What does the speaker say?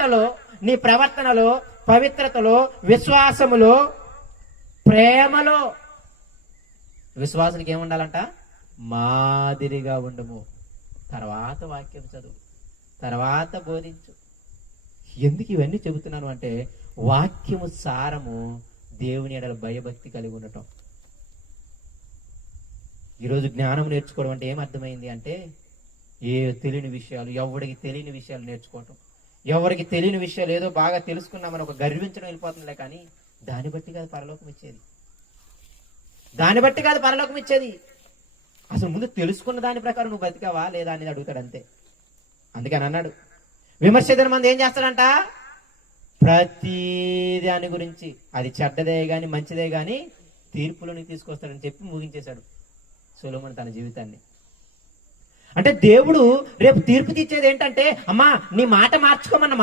మాటలో, నీ ప్రవర్తనలో, పవిత్రతలో, విశ్వాసములో, ప్రేమలో. విశ్వాసులకి ఏముండాలంట? మాదిరిగా ఉండము. తర్వాత వాక్యం చదువు, తర్వాత బోధించు. ఎందుకు ఇవన్నీ చెబుతున్నాను అంటే, వాక్యము సారము దేవుని ఎడల భయభక్తి కలిగి ఉండటం. ఈరోజు జ్ఞానం నేర్చుకోవడం అంటే ఏమర్థమైంది అంటే, తెలియని విషయాలు, ఎవరికి తెలియని విషయాలు నేర్చుకోవటం. ఎవరికి తెలియని విషయాలు ఏదో బాగా తెలుసుకున్నామని ఒక గర్వించడం వెళ్ళిపోతుందిలే, కానీ దాన్ని బట్టి కాదు పరలోకం ఇచ్చేది. దాన్ని బట్టి కాదు పరలోకం ఇచ్చేది. అసలు ముందు తెలుసుకున్న దాని ప్రకారం నువ్వు బతికావా లేదా అనేది అడుగుతాడు అంతే. అందుకని అన్నాడు, విమర్శించిన మంది ఏం చేస్తాడంట? ప్రతి దాని గురించి, అది చెడ్డదే గాని మంచిదే గాని తీర్పులోని తీసుకొస్తాడని చెప్పి ముగించేశాడు సొలొమోను తన జీవితాన్ని. అంటే దేవుడు రేపు తీర్పు తీర్చేది ఏంటంటే, అమ్మా నీ మాట మార్చుకోమన్న